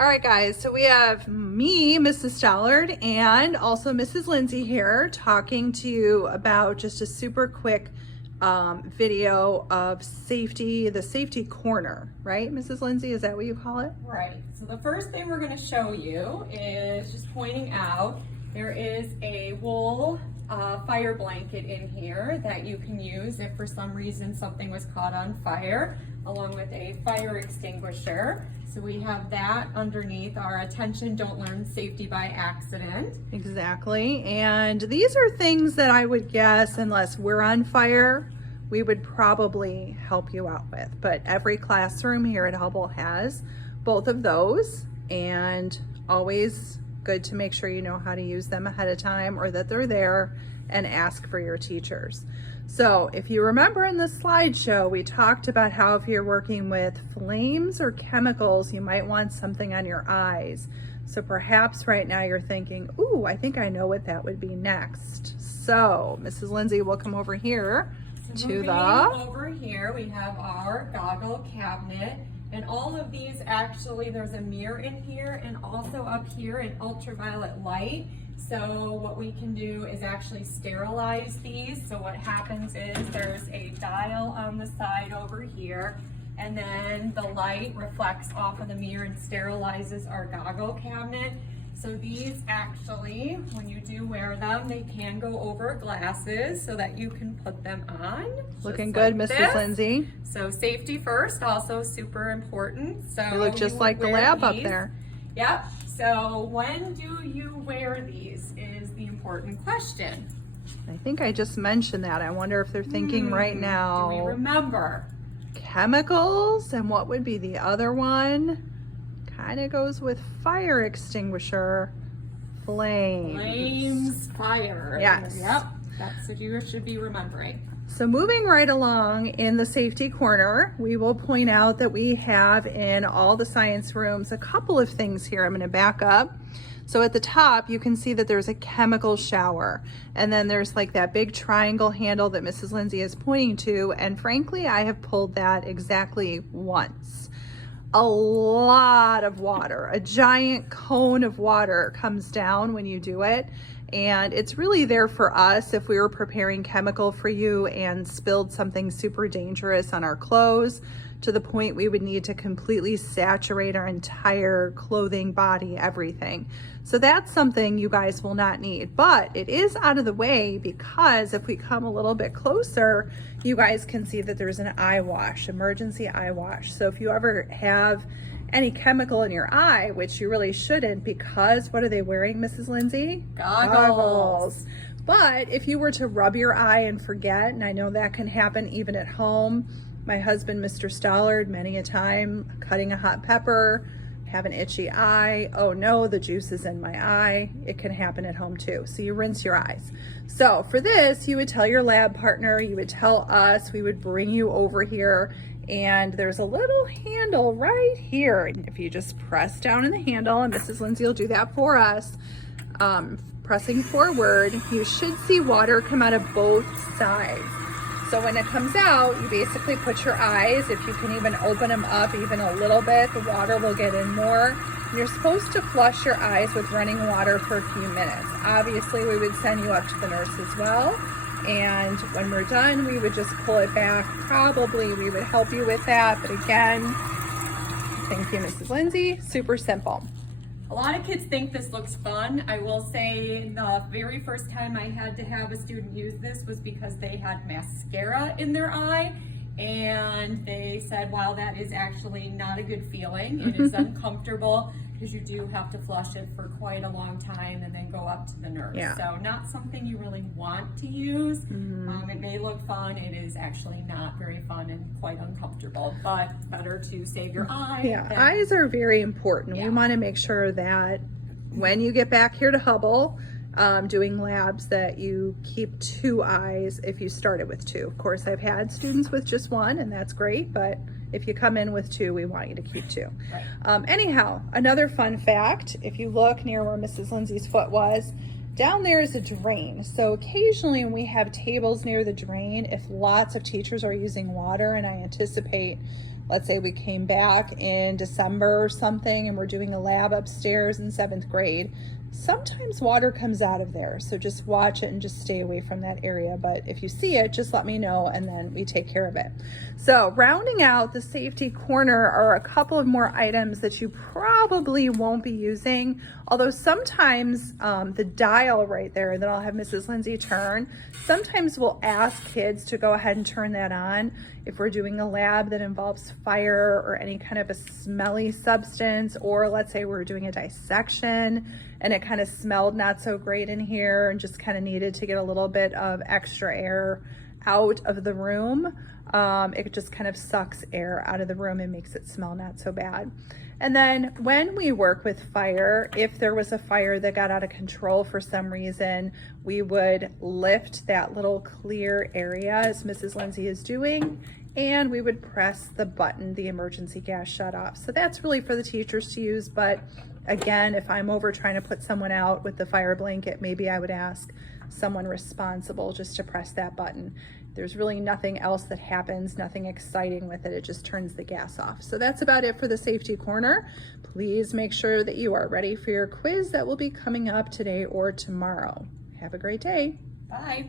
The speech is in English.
All right, guys, so we have me, Mrs. Stallard, and also Mrs. Lindsay here talking to you about just a super quick video of safety, the safety corner, right, Mrs. Lindsay? Is that what you call it? Right. So the first thing we're going to show you is just pointing out there is a wool fire blanket in here that you can use if for some reason something was caught on fire, along with a fire extinguisher. So we have that underneath our attention, don't learn safety by accident. Exactly. And these are things that I would guess, unless we're on fire, we would probably help you out with. But every classroom here at Hubble has both of those, and always good to make sure you know how to use them ahead of time or that they're there, and ask for your teachers. So if you remember in the slideshow, we talked about how if you're working with flames or chemicals, you might want something on your eyes. So perhaps right now you're thinking, ooh, I think I know what that would be next. So Mrs. Lindsay will come over here Over here, we have our goggle cabinet. And all of these, actually, there's a mirror in here and also up here an ultraviolet light. So what we can do is actually sterilize these. So what happens is there's a dial on the side over here, and then the light reflects off of the mirror and sterilizes our goggle cabinet. So these actually, when you do wear them, they can go over glasses so that you can put them on. Looking good, like Mrs. Lindsay. So safety first, also super important. So you look just like the lab up there. Yep. So when do you wear these is the important question. I think I just mentioned that. I wonder if they're thinking right now. Do we remember? Chemicals, and what would be the other one? Kind of goes with fire extinguisher, flames, fire. Yes. Yep, that's what you should be remembering. So moving right along in the safety corner, we will point out that we have in all the science rooms a couple of things here. I'm going to back up. So at the top, you can see that there's a chemical shower, and then there's like that big triangle handle that Mrs. Lindsay is pointing to, and frankly, I have pulled that exactly once. A lot of water, a giant cone of water comes down when you do it, and it's really there for us if we were preparing chemical for you and spilled something super dangerous on our clothes to the point we would need to completely saturate our entire clothing, body, everything. So that's something you guys will not need, but it is out of the way because if we come a little bit closer, you guys can see that there's an eye wash, emergency eye wash. So if you ever have any chemical in your eye, which you really shouldn't, because what are they wearing, Mrs. Lindsay? Goggles. But if you were to rub your eye and forget, and I know that can happen even at home, my husband, Mr. Stallard, many a time cutting a hot pepper, have an itchy eye. Oh no, the juice is in my eye. It can happen at home too. So you rinse your eyes. So for this, you would tell your lab partner, you would tell us, we would bring you over here, and there's a little handle right here. And if you just press down in the handle, and Mrs. Lindsay will do that for us, pressing forward, you should see water come out of both sides. So when it comes out, you basically put your eyes, if you can even open them up even a little bit, the water will get in more. And you're supposed to flush your eyes with running water for a few minutes. Obviously, we would send you up to the nurse as well. And when we're done, we would just pull it back. Probably we would help you with that. But again, thank you, Mrs. Lindsay. Super simple. A lot of kids think this looks fun. I will say the very first time I had to have a student use this was because they had mascara in their eye, and they said, wow, that is actually not a good feeling. It is uncomfortable because you do have to flush it for quite a long time and then go up to the nurse. Yeah. So not something you really want to use. It may look fun. It is actually not very fun and quite uncomfortable, but better to save your eye. Yeah, eyes are very important. Yeah. We want to make sure that when you get back here to Hubble, doing labs, that you keep 2 eyes if you started with 2. Of course, I've had students with just 1, and that's great, but if you come in with 2, we want you to keep 2. Right. Anyhow, another fun fact, if you look near where Mrs. Lindsay's foot was, down there is a drain. So occasionally when we have tables near the drain, if lots of teachers are using water, and I anticipate let's say we came back in December or something and we're doing a lab upstairs in 7th grade, sometimes water comes out of there. So just watch it and just stay away from that area. But if you see it, just let me know and then we take care of it. So rounding out the safety corner are a couple of more items that you probably won't be using. Although sometimes the dial right there that I'll have Mrs. Lindsay turn, sometimes we'll ask kids to go ahead and turn that on if we're doing a lab that involves fire or any kind of a smelly substance, or let's say we're doing a dissection and it kind of smelled not so great in here and just kind of needed to get a little bit of extra air out of the room. It just kind of sucks air out of the room and makes it smell not so bad. And then when we work with fire, if there was a fire that got out of control for some reason, we would lift that little clear area as Mrs. Lindsay is doing, and we would press the button, the emergency gas shut off. So that's really for the teachers to use, but again, if I'm over trying to put someone out with the fire blanket, maybe I would ask someone responsible just to press that button. There's really nothing else that happens, nothing exciting with it. It just turns the gas off. So that's about it for the safety corner. Please make sure that you are ready for your quiz that will be coming up today or tomorrow. Have a great day. Bye.